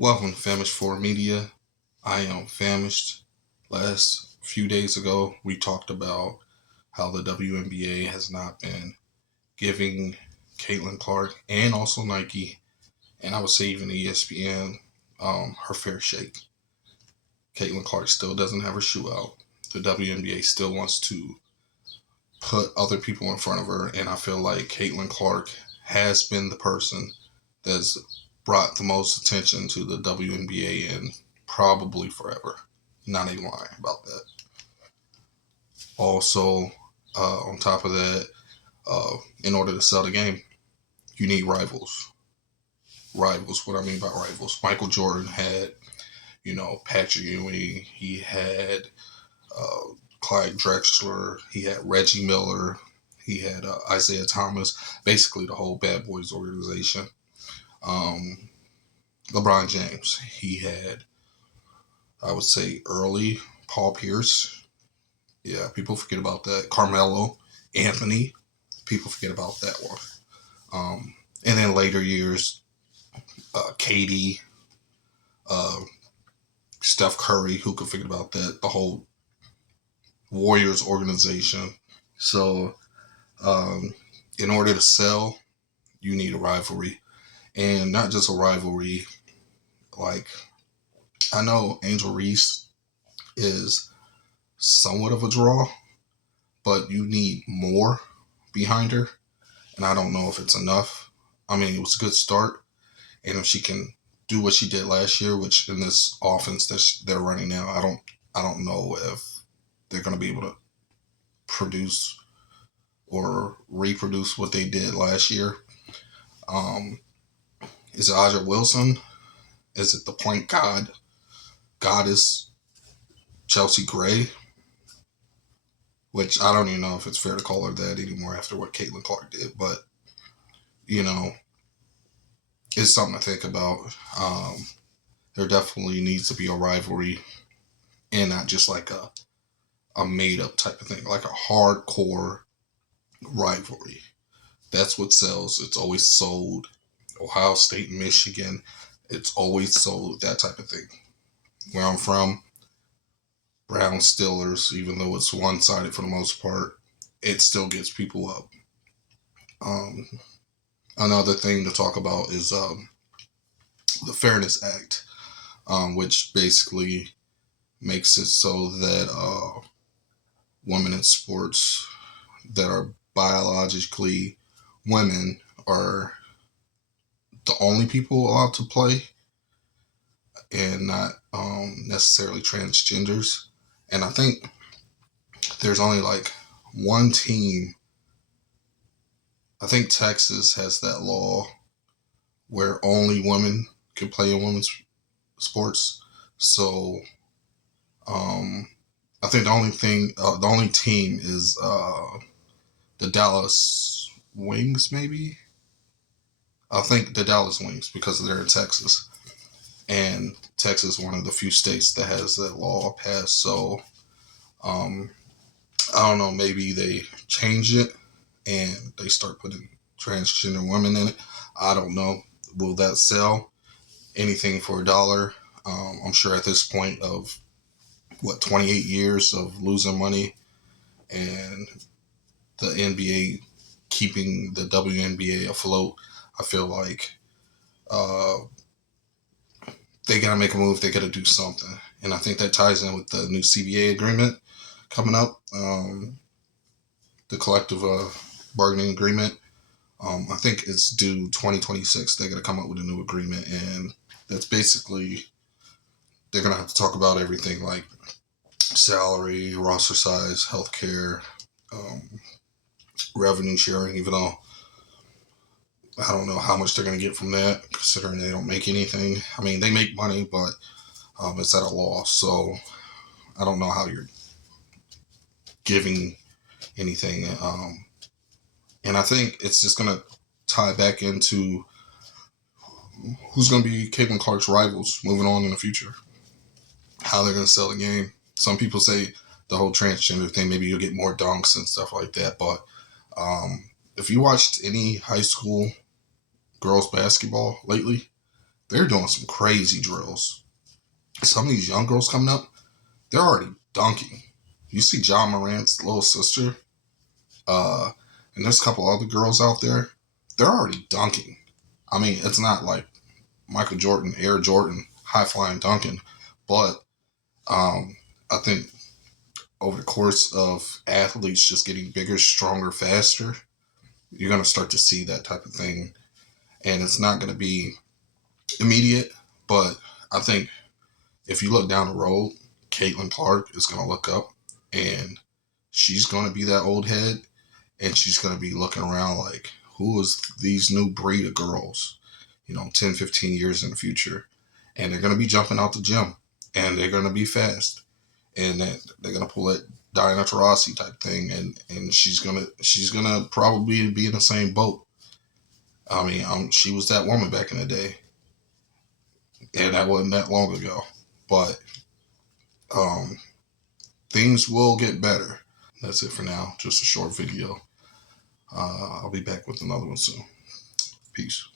Welcome to Famished for Media. I am Famished. Last few days ago, we talked about how the WNBA has not been giving Caitlin Clark and also Nike, and I would say even ESPN, her fair shake. Caitlin Clark still doesn't have her shoe out. The WNBA still wants to put other people in front of her, and I feel like Caitlin Clark has been the person that's brought the most attention to the WNBA in probably forever. Not even lying about that. Also, on top of that, in order to sell the game, you need rivals. Rivals, what I mean by rivals. Michael Jordan had, Patrick Ewing. He had Clyde Drexler. He had Reggie Miller. He had Isaiah Thomas. Basically, the whole Bad Boys organization. Um, LeBron James. He had, I would say, early Paul Pierce. Yeah, people forget about that. Carmelo Anthony. People forget about that one. And then later years, Katie, uh, Steph Curry. Who could forget about that? The whole Warriors organization. So, um, in order to sell, you need a rivalry, and not just a rivalry. Like, I know Angel Reese is somewhat of a draw, but you need more behind her, and I don't know if it's enough. I mean, it was a good start, and if she can do what she did last year, which in this offense that they're running now, I don't know if they're going to be able to produce or reproduce what they did last year. Um, is it Aja Wilson? Is it the point goddess Chelsea Gray? Which I don't even know if it's fair to call her that anymore after what Caitlin Clark did, but you know, it's something to think about. There definitely needs to be a rivalry and not just like a made up type of thing, like a hardcore rivalry. That's what sells. It's always sold. Ohio State, Michigan, it's always sold, that type of thing. Where I'm from, Brown Steelers, even though it's one sided for the most part, it still gets people up. Um, Another thing to talk about is the Fairness Act, which basically makes it so that women in sports that are biologically women are the only people allowed to play and not necessarily transgenders. And I think there's only like one team. I think Texas has that law where only women can play in women's sports. So um, I think the only team is the Dallas Wings, maybe. I think the Dallas Wings because they're in Texas, and Texas is one of the few states that has that law passed. So um, I don't know, maybe they change it and they start putting transgender women in it. I don't know. Will that sell? Anything for a dollar? I'm sure at this point of 28 years of losing money and the NBA keeping the WNBA afloat, I feel like uh, they gotta make a move. They gotta do something, and I think that ties in with the new CBA agreement coming up, the collective bargaining agreement. I think it's due 2026. They're gonna come up with a new agreement, and that's basically they're gonna have to talk about everything like salary, roster size, healthcare, um, revenue sharing. Even though I don't know how much they're going to get from that, considering they don't make anything. I mean, they make money, but it's at a loss. So I don't know how you're giving anything. And I think it's just going to tie back into who's going to be Caitlin Clark's rivals moving on in the future. How they're going to sell the game. Some people say the whole transgender thing, maybe you'll get more dunks and stuff like that. But if you watched any high school girls basketball lately, they're doing some crazy drills. Some of these young girls coming up, they're already dunking. You see John Morant's little sister, uh, and there's a couple other girls out there. They're already dunking. I mean, it's not like Michael Jordan, Air Jordan, high flying dunking, but I think over the course of athletes just getting bigger, stronger, faster, you're going to start to see that type of thing. And it's not going to be immediate, but I think if you look down the road, Caitlin Clark is going to look up and she's going to be that old head and she's going to be looking around like, who is these new breed of girls, 10, 15 years in the future? And they're going to be jumping out the gym and they're going to be fast and they're going to pull that Diana Taurasi type thing. And she's gonna probably be in the same boat. I mean, she was that woman back in the day and that wasn't that long ago, but um, things will get better. That's it for now. Just a short video. I'll be back with another one soon. Peace.